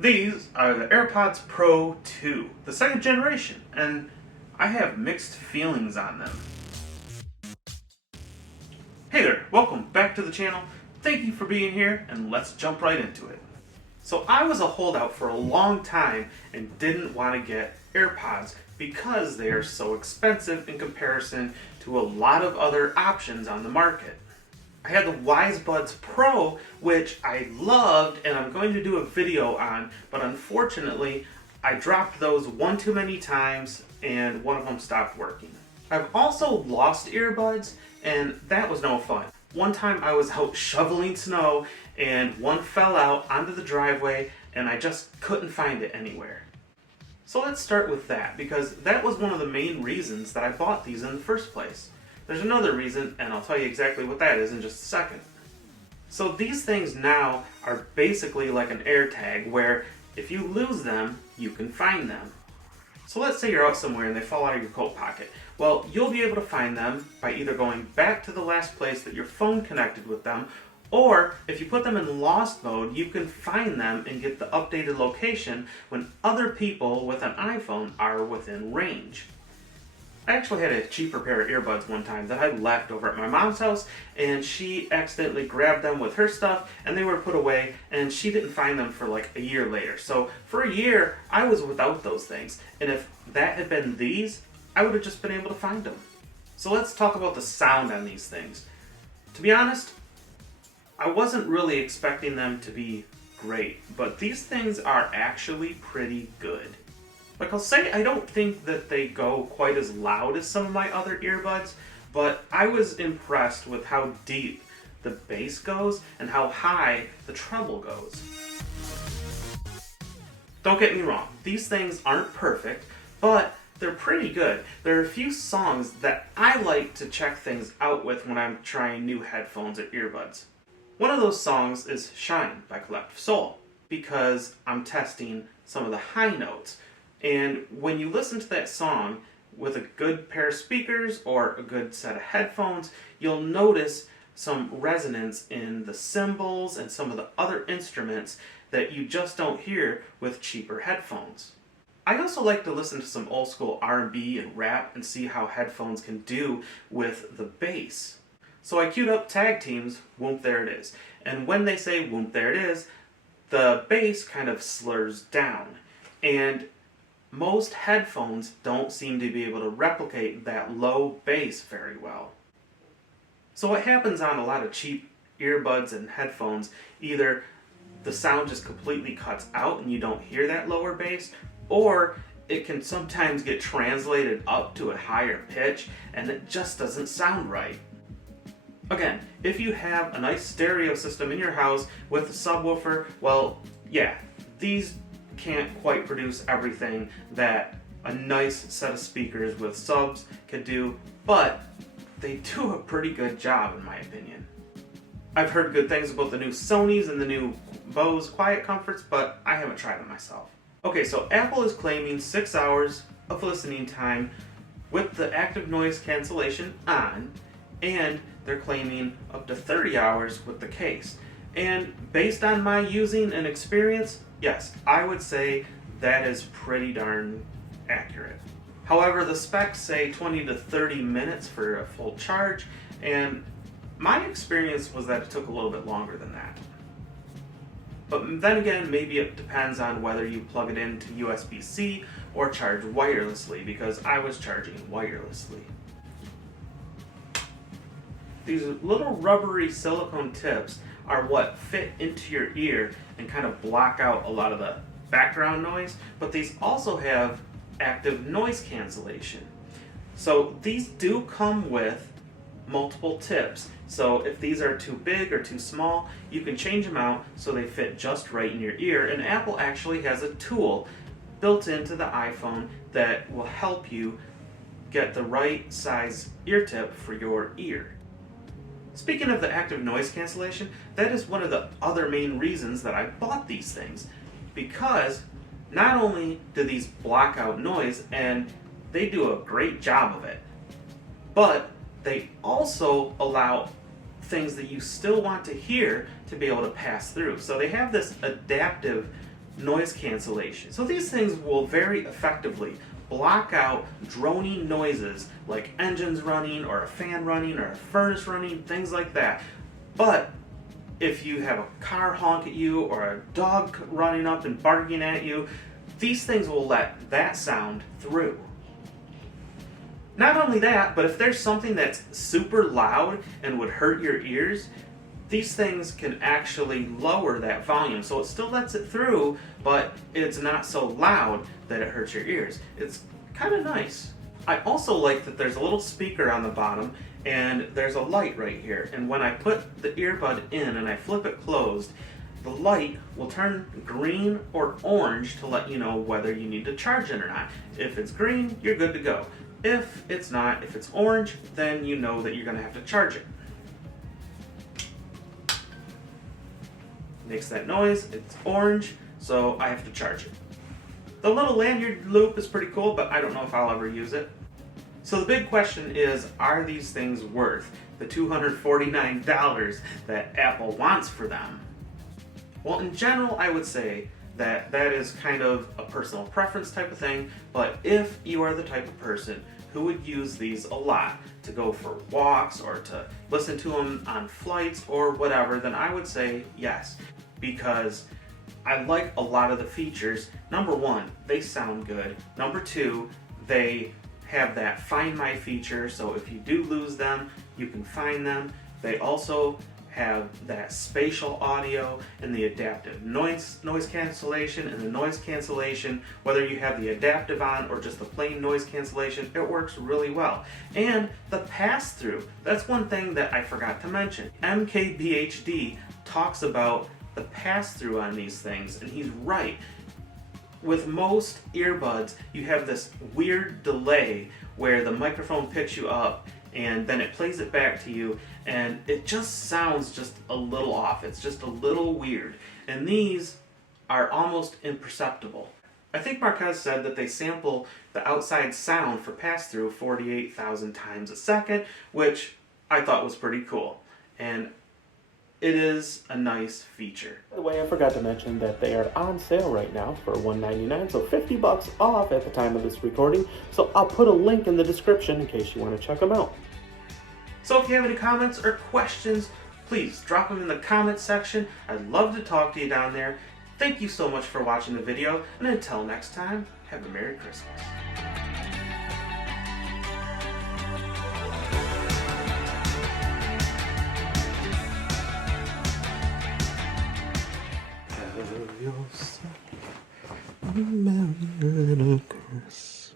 These are the AirPods Pro 2, the second generation, and I have mixed feelings on them. Hey there, welcome back to the channel. Thank you for being here, and let's jump right into it. So I was a holdout for a long time and didn't want to get AirPods because they are so expensive in comparison to a lot of other options on the market. I had the AirPods Pro, which I loved and I'm going to do a video on, but unfortunately I dropped those one too many times and one of them stopped working. I've also lost earbuds and that was no fun. One time I was out shoveling snow and one fell out onto the driveway and I just couldn't find it anywhere. So let's start with that because that was one of the main reasons that I bought these in the first place. There's another reason, and I'll tell you exactly what that is in just a second. So these things now are basically like an AirTag, where if you lose them, you can find them. So let's say you're out somewhere and they fall out of your coat pocket. Well, you'll be able to find them by either going back to the last place that your phone connected with them, or if you put them in lost mode, you can find them and get the updated location when other people with an iPhone are within range. I actually had a cheaper pair of earbuds one time that I left over at my mom's house, and she accidentally grabbed them with her stuff and they were put away, and she didn't find them for like a year later. So for a year I was without those things, and if that had been these, I would have just been able to find them. So let's talk about the sound on these things. To be honest, I wasn't really expecting them to be great, but these things are actually pretty good. Like I'll say, I don't think that they go quite as loud as some of my other earbuds, but I was impressed with how deep the bass goes and how high the treble goes. Don't get me wrong, these things aren't perfect, but they're pretty good. There are a few songs that I like to check things out with when I'm trying new headphones or earbuds. One of those songs is Shine by Collective Soul, because I'm testing some of the high notes. And when you listen to that song with a good pair of speakers or a good set of headphones, you'll notice some resonance in the cymbals and some of the other instruments that you just don't hear with cheaper headphones. I also like to listen to some old school R&B and rap and see how headphones can do with the bass. So I queued up Tag Team's Whoop There It Is. And when they say whoop there it is, the bass kind of slurs down. And most headphones don't seem to be able to replicate that low bass very well. So what happens on a lot of cheap earbuds and headphones, either the sound just completely cuts out and you don't hear that lower bass, or it can sometimes get translated up to a higher pitch and it just doesn't sound right. Again, if you have a nice stereo system in your house with a subwoofer, well, yeah, these can't quite produce everything that a nice set of speakers with subs could do, but they do a pretty good job in my opinion. I've heard good things about the new Sonys and the new Bose Quiet Comforts, but I haven't tried them myself. Okay, so Apple is claiming 6 hours of listening time with the active noise cancellation on, and they're claiming up to 30 hours with the case. And based on my using and experience, yes, I would say that is pretty darn accurate. However, the specs say 20 to 30 minutes for a full charge, and my experience was that it took a little bit longer than that. But then again, maybe it depends on whether you plug it into USB-C or charge wirelessly, because I was charging wirelessly. These little rubbery silicone tips are what fit into your ear and kind of block out a lot of the background noise, but these also have active noise cancellation. So these do come with multiple tips. So if these are too big or too small, you can change them out so they fit just right in your ear, and Apple actually has a tool built into the iPhone that will help you get the right size ear tip for your ear. Speaking of the active noise cancellation, that is one of the other main reasons that I bought these things. Because not only do these block out noise, and they do a great job of it, but they also allow things that you still want to hear to be able to pass through. So they have this adaptive noise cancellation. So these things will very effectively block out droning noises like engines running or a fan running or a furnace running, things like that. But if you have a car honk at you or a dog running up and barking at you, these things will let that sound through. Not only that, but if there's something that's super loud and would hurt your ears, these things can actually lower that volume. So it still lets it through, but it's not so loud that it hurts your ears. It's kind of nice. I also like that there's a little speaker on the bottom and there's a light right here. And when I put the earbud in and I flip it closed, the light will turn green or orange to let you know whether you need to charge it or not. If it's green, you're good to go. If it's not, if it's orange, then you know that you're going to have to charge it. Makes that noise, it's orange, so I have to charge it. The little lanyard loop is pretty cool, but I don't know if I'll ever use it. So the big question is, are these things worth the $249 that Apple wants for them? Well, in general, I would say that that is kind of a personal preference type of thing, but if you are the type of person who would use these a lot to go for walks or to listen to them on flights or whatever, then I would say yes, because I like a lot of the features. Number one, they sound good. Number two, they have that Find My feature, so if you do lose them, you can find them. They also have that spatial audio and the adaptive noise cancellation, and the noise cancellation, whether you have the adaptive on or just the plain noise cancellation, it works really well. And the pass-through, that's one thing that I forgot to mention. MKBHD talks about the pass-through on these things, and he's right. With most earbuds, you have this weird delay where the microphone picks you up and then it plays it back to you, and it just sounds just a little off. It's just a little weird. And these are almost imperceptible. I think Marquez said that they sample the outside sound for pass-through 48,000 times a second, which I thought was pretty cool. And it is a nice feature. By the way, I forgot to mention that they are on sale right now for $199, so $50 off at the time of this recording. So I'll put a link in the description in case you want to check them out. So if you have any comments or questions, please drop them in the comments section. I'd love to talk to you down there. Thank you so much for watching the video, and until next time, have a Merry Christmas. Have yourself a Merry Christmas.